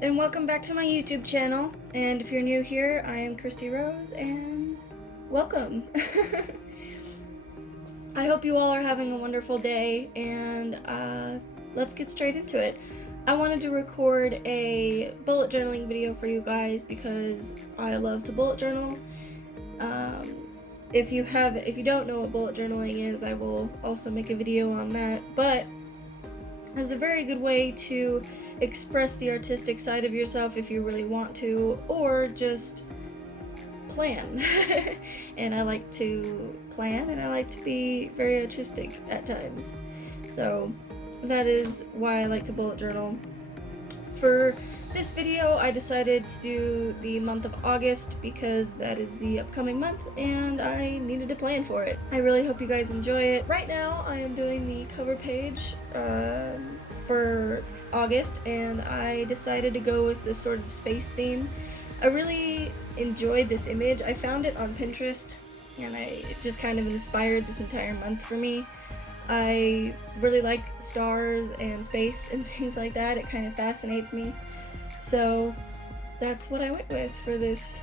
and welcome back to my YouTube channel. And if you're new here, I am Christy Rose, and welcome. I hope you all are having a wonderful day, and let's get straight into it. I wanted to record a bullet journaling video for you guys because I love to bullet journal. If you don't know what bullet journaling is, I will also make a video on that, but it's a very good way to express the artistic side of yourself if you really want to, or just plan. And I like to plan, and I like to be very artistic at times. So that is why I like to bullet journal. For this video, I decided to do the month of August because that is the upcoming month and I needed to plan for it. I really hope you guys enjoy it. Right now, I am doing the cover page for August, and I decided to go with this sort of space theme. I really enjoyed this image. I found it on Pinterest, and it just kind of inspired this entire month for me. I really like stars and space and things like that. It kind of fascinates me. So that's what I went with for this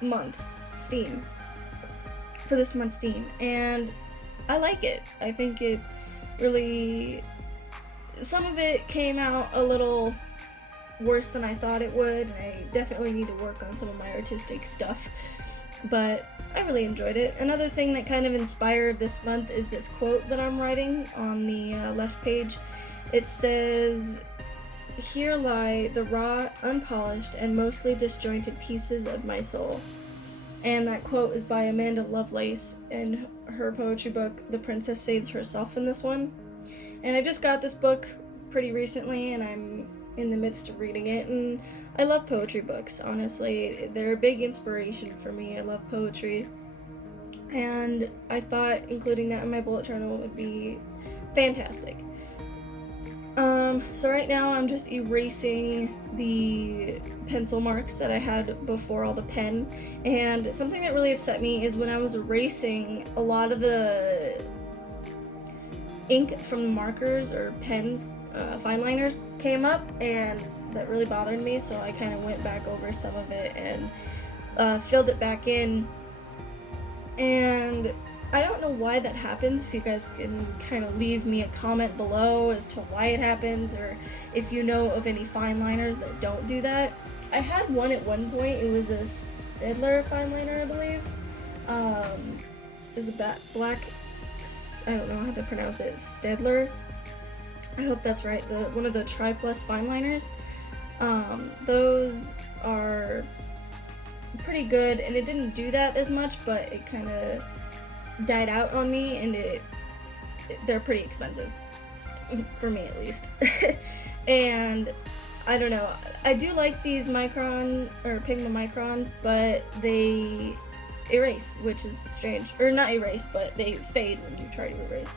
month's theme. And I like it. I think it really... Some of it came out a little worse than I thought it would, and I definitely need to work on some of my artistic stuff, but I really enjoyed it. Another thing that kind of inspired this month is this quote that I'm writing on the left page. It says, "Here lie the raw, unpolished, and mostly disjointed pieces of my soul." And that quote is by Amanda Lovelace in her poetry book, The Princess Saves Herself, in this one. And I just got this book pretty recently, and I'm in the midst of reading it, and I love poetry books, honestly. They're a big inspiration for me. I love poetry, and I thought including that in my bullet journal would be fantastic. So right now I'm just erasing the pencil marks that I had before all the pen, and something that really upset me is when I was erasing, a lot of the ink from markers or pens, fine liners, came up, and that really bothered me, so I kind of went back over some of it and filled it back in. And I don't know why that happens. If you guys can kind of leave me a comment below as to why it happens, or if you know of any fine liners that don't do that. I had one at one point. It was a Stedler fine liner, I believe. It was a black, I don't know how to pronounce it, Stedler. I hope that's right. One of the Tri-Plus fine liners. Those are pretty good, and it didn't do that as much, but it kind of died out on me, and they're pretty expensive, for me at least. And I don't know, I do like these Micron or Pigma Microns, but they erase, which is strange. Or not erase, but they fade when you try to erase.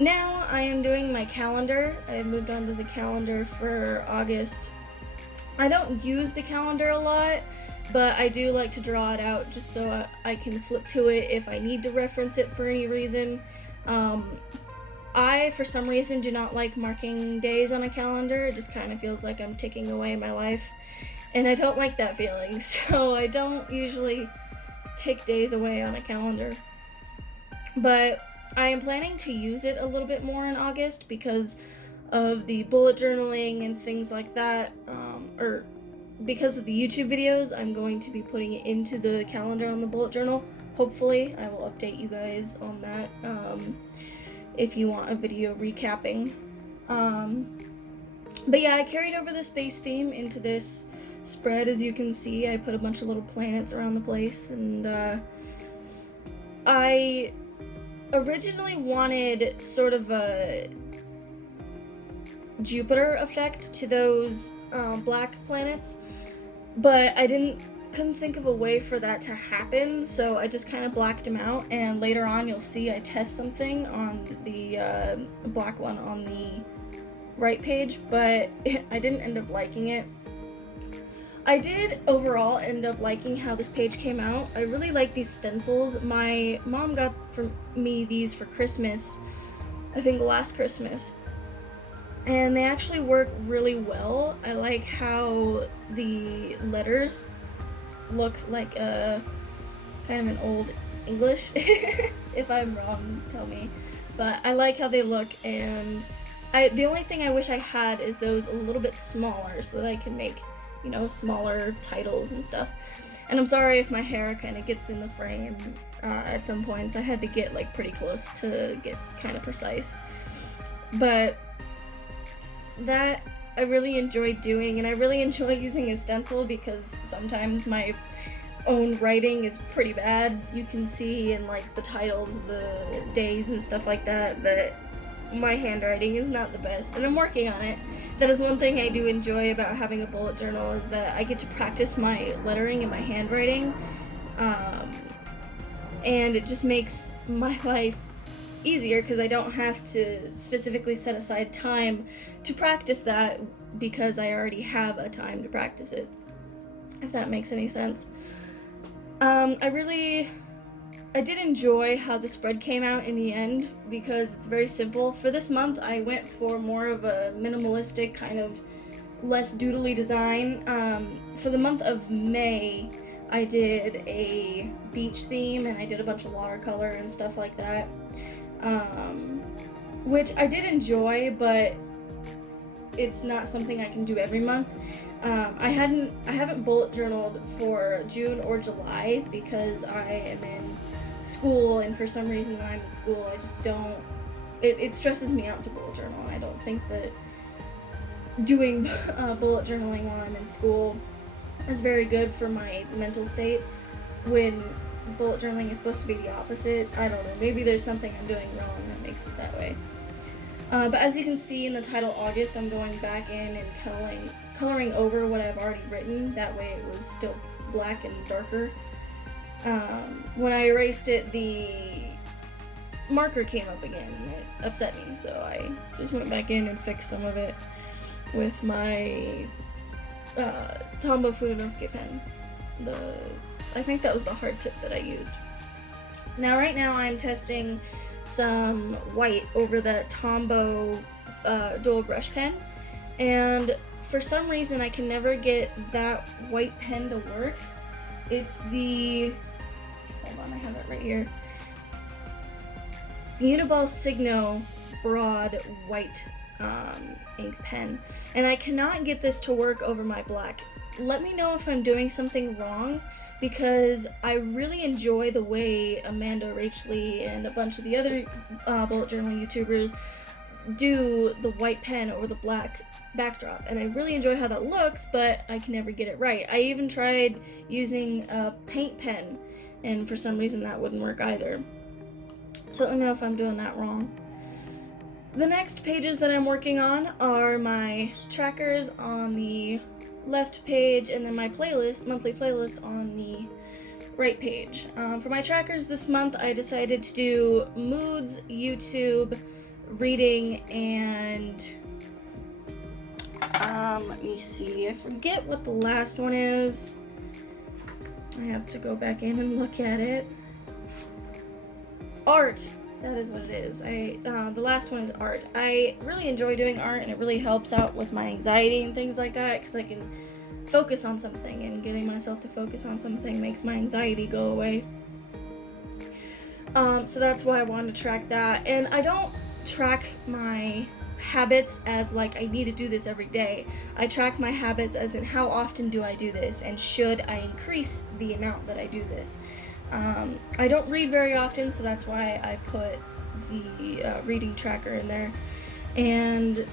Now I am doing my calendar. I moved on to the calendar for August. I don't use the calendar a lot, but I do like to draw it out just so I can flip to it if I need to reference it for any reason. I, for some reason, do not like marking days on a calendar. It just kind of feels like I'm ticking away my life, and I don't like that feeling, so I don't usually tick days away on a calendar. But I am planning to use it a little bit more in August because of the bullet journaling and things like that, or because of the YouTube videos. I'm going to be putting it into the calendar on the bullet journal. Hopefully, I will update you guys on that if you want a video recapping. But yeah, I carried over the space theme into this spread. As you can see, I put a bunch of little planets around the place, and I originally wanted sort of a Jupiter effect to those black planets, but I couldn't think of a way for that to happen, so I just kind of blacked them out, and later on you'll see I test something on the black one on the right page, but I didn't end up liking it. I did overall end up liking how this page came out. I really like these stencils. My mom got me these for Christmas, I think last Christmas. and they actually work really well. I like how the letters look like a kind of an old English. If I'm wrong, tell me. But I like how they look, and the only thing I wish I had is those a little bit smaller so that I can make, you know, smaller titles and stuff. And I'm sorry if my hair kind of gets in the frame at some points. I had to get like pretty close to get kind of precise. But that I really enjoy doing, and I really enjoy using a stencil because sometimes my own writing is pretty bad. You can see in like the titles of the days and stuff like that that my handwriting is not the best, and I'm working on it. That is one thing I do enjoy about having a bullet journal, is that I get to practice my lettering and my handwriting, and it just makes my life easier because I don't have to specifically set aside time to practice that because I already have a time to practice it, if that makes any sense. I did enjoy how the spread came out in the end because it's very simple. For this month, I went for more of a minimalistic, kind of less doodly design. For the month of May, I did a beach theme and I did a bunch of watercolor and stuff like that, which I did enjoy, but it's not something I can do every month. I haven't bullet journaled for June or July because I am in school, and for some reason when I'm in school I just don't, it stresses me out to bullet journal, and I don't think that doing bullet journaling while I'm in school is very good for my mental state when bullet journaling is supposed to be the opposite. I don't know, maybe there's something I'm doing wrong that makes it that way. But as you can see in the title August, I'm going back in and coloring over what I've already written. That way it was still black and darker. When I erased it, the marker came up again and it upset me, so I just went back in and fixed some of it with my Tombow Fudenosuke pen. I think that was the hard tip that I used. Now right now I'm testing some white over the Tombow dual brush pen, and for some reason I can never get that white pen to work. It's the, hold on, I have it right here, Uniball Signo broad white ink pen, and I cannot get this to work over my black. Let me know if I'm doing something wrong, because I really enjoy the way Amanda Rachley and a bunch of the other bullet journal YouTubers do the white pen over the black backdrop, and I really enjoy how that looks, but I can never get it right. I even tried using a paint pen, and for some reason that wouldn't work either. So let me know if I'm doing that wrong. The next pages that I'm working on are my trackers on the left page, and then my monthly playlist on the right page. For my trackers this month, I decided to do moods, YouTube, reading, and let me see, I forget what the last one is. I have to go back in and look at it. Art. That is what it is. The last one is art. I really enjoy doing art, and it really helps out with my anxiety and things like that, because I can focus on something, and getting myself to focus on something makes my anxiety go away. So that's why I wanted to track that. And I don't track my habits as like I need to do this every day. I track my habits as in how often do I do this, and should I increase the amount that I do this. I don't read very often, so that's why I put the reading tracker in there. And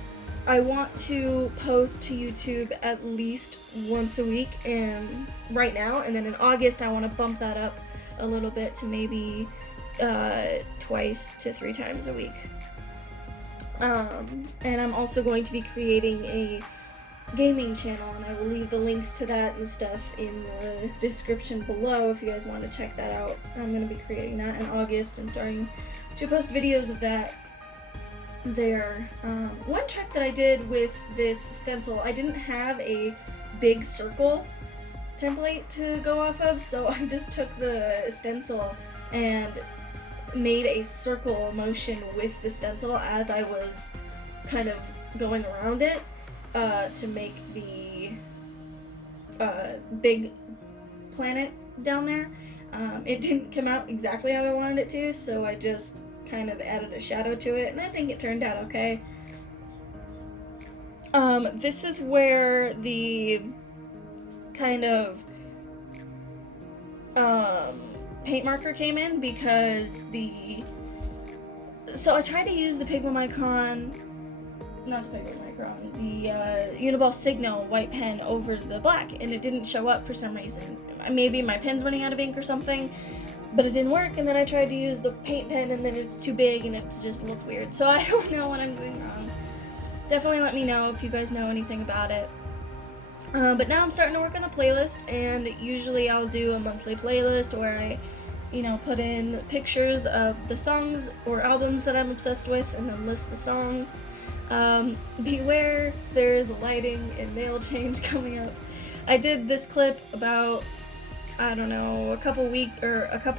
I want to post to YouTube at least once a week right now, and then in August I want to bump that up a little bit to maybe 2 to 3 times a week. And I'm also going to be creating a gaming channel, and I will leave the links to that and stuff in the description below if you guys want to check that out. I'm going to be creating that in August and starting to post videos of that there. One trick that I did with this stencil, I didn't have a big circle template to go off of, so I just took the stencil and made a circle motion with the stencil as I was kind of going around it to make the big planet down there. It didn't come out exactly how I wanted it to, so I just kind of added a shadow to it, and I think it turned out okay. This is where the kind of paint marker came in, because so I tried to use the Uniball Signal white pen over the black, and it didn't show up for some reason. Maybe my pen's running out of ink or something, but it didn't work, and then I tried to use the paint pen, and then it's too big, and it just looked weird. So I don't know what I'm doing wrong. Definitely let me know if you guys know anything about it. But now I'm starting to work on the playlist, and usually I'll do a monthly playlist where I, put in pictures of the songs or albums that I'm obsessed with, and then list the songs. Beware, there's a lighting and nail change coming up. I did this clip about, I don't know, a couple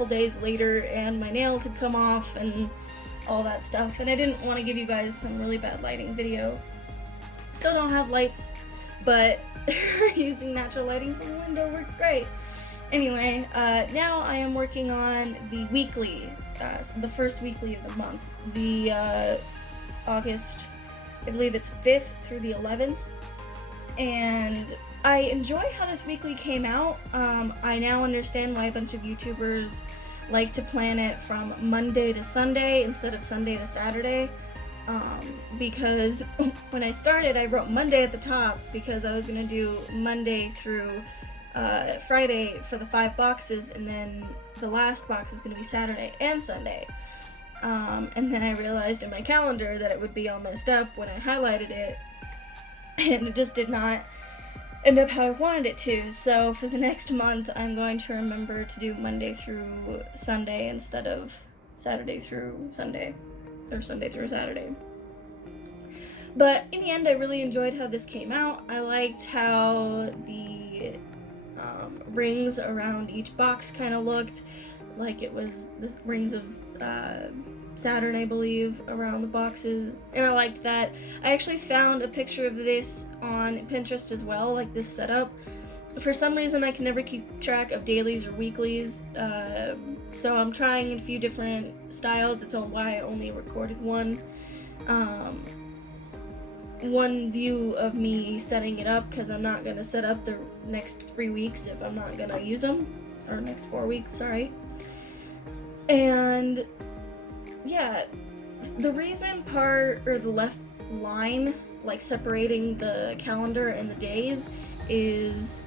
days later, and my nails had come off and all that stuff, and I didn't want to give you guys some really bad lighting video. Still don't have lights, but using natural lighting from the window works great. Anyway, now I am working on the weekly, the first weekly of the month, the August, I believe it's 5th through the 11th, and I enjoy how this weekly came out. I now understand why a bunch of YouTubers like to plan it from Monday to Sunday instead of Sunday to Saturday, because when I started, I wrote Monday at the top because I was going to do Monday through Friday for the 5 boxes, and then the last box is going to be Saturday and Sunday. And then I realized in my calendar that it would be all messed up when I highlighted it, and it just did not end up how I wanted it to. So for the next month, I'm going to remember to do Monday through Sunday instead of Saturday through Sunday, or Sunday through Saturday. But in the end, I really enjoyed how this came out. I liked how the rings around each box kind of looked like it was the rings of Saturn, I believe, around the boxes, and I liked that. I actually found a picture of this on Pinterest as well, like this setup. For some reason, I can never keep track of dailies or weeklies, so I'm trying a few different styles. That's why I only recorded one view of me setting it up, because I'm not going to set up the next 3 weeks if I'm not going to use them, or next 4 weeks, sorry. And yeah, the reason the left line, like separating the calendar and the days, is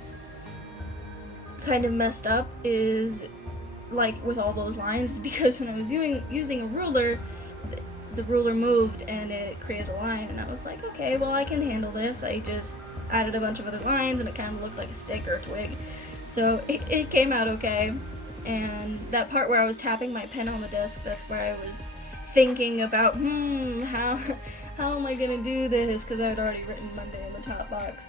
kind of messed up, is like with all those lines, because when I was using a ruler, the ruler moved and it created a line, and I was like, okay, well, I can handle this. I just added a bunch of other lines, and it kind of looked like a stick or a twig, so it came out okay. And that part where I was tapping my pen on the desk, that's where I was thinking about, how am I gonna do this, because I had already written Monday in the top box.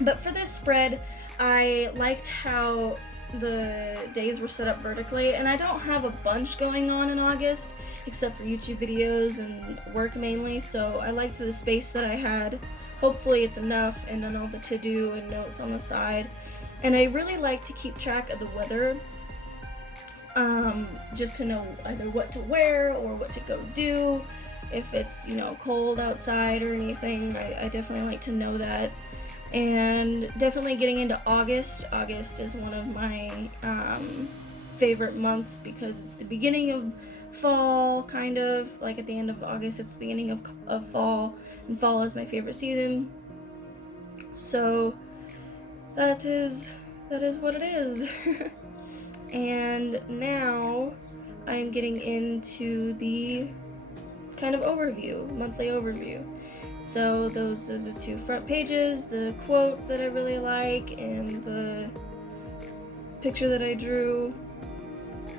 But for this spread, I liked how the days were set up vertically, and I don't have a bunch going on in August, except for YouTube videos and work mainly, so I liked the space that I had. Hopefully it's enough, and then all the to-do and notes on the side. And I really like to keep track of the weather, just to know either what to wear or what to go do. If it's, cold outside or anything, I definitely like to know that. And definitely getting into August. August is one of my favorite months, because it's the beginning of fall, kind of. Like at the end of August, it's the beginning of fall, and fall is my favorite season. So that is what it is. And now I'm getting into the kind of monthly overview. So those are the 2 front pages, the quote that I really like, and the picture that I drew.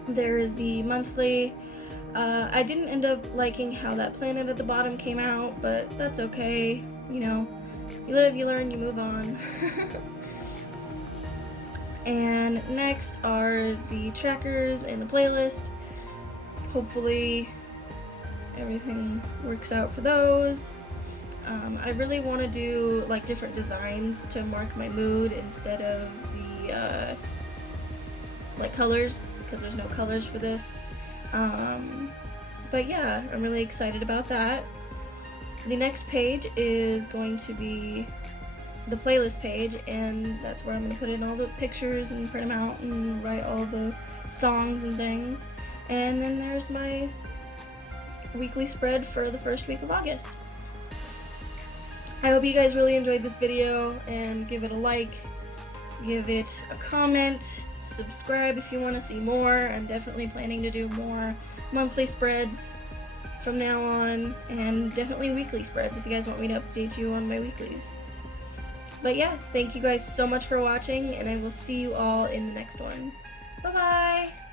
There is the monthly. I didn't end up liking how that planet at the bottom came out, but that's okay. You live, you learn, you move on. And next are the trackers and the playlist. Hopefully everything works out for those. I really want to do like different designs to mark my mood instead of the like colors, because there's no colors for this. But yeah, I'm really excited about that. The next page is going to be the playlist page, and that's where I'm going to put in all the pictures and print them out and write all the songs and things. And then there's my weekly spread for the first week of August. I hope you guys really enjoyed this video, and give it a like, give it a comment, subscribe if you want to see more. I'm definitely planning to do more monthly spreads from now on, and definitely weekly spreads if you guys want me to update you on my weeklies. But yeah, thank you guys so much for watching, and I will see you all in the next one. Bye bye!